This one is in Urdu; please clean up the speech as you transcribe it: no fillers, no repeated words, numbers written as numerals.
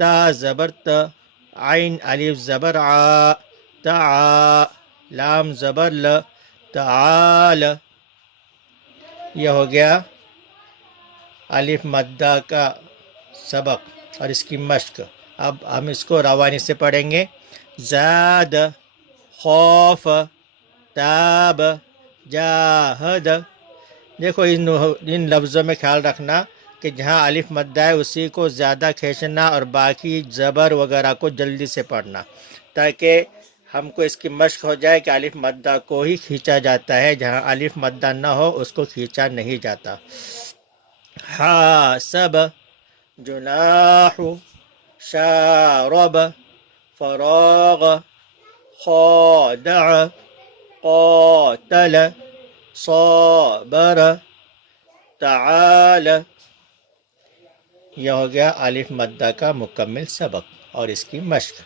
تا زبر ت، عین الف زبر ع، تع، لام زبر ل، تعال. یہ ہو گیا الف مدہ کا سبق اور اس کی مشق. اب ہم اس کو روانی سے پڑھیں گے. زاد، خوف، تاب، جاہد. دیکھو ان لفظوں میں خیال رکھنا کہ جہاں الف مدہ ہے اسی کو زیادہ کھینچنا اور باقی زبر وغیرہ کو جلدی سے پڑھنا، تاکہ ہم کو اس کی مشق ہو جائے کہ الف مدہ کو ہی کھینچا جاتا ہے، جہاں الف مدہ نہ ہو اس کو کھینچا نہیں جاتا. حاسب، جناح، شارب، فراغ، خادع، قاتل، صابر، تعال. یہ ہو گیا الف مدہ کا مکمل سبق اور اس کی مشق.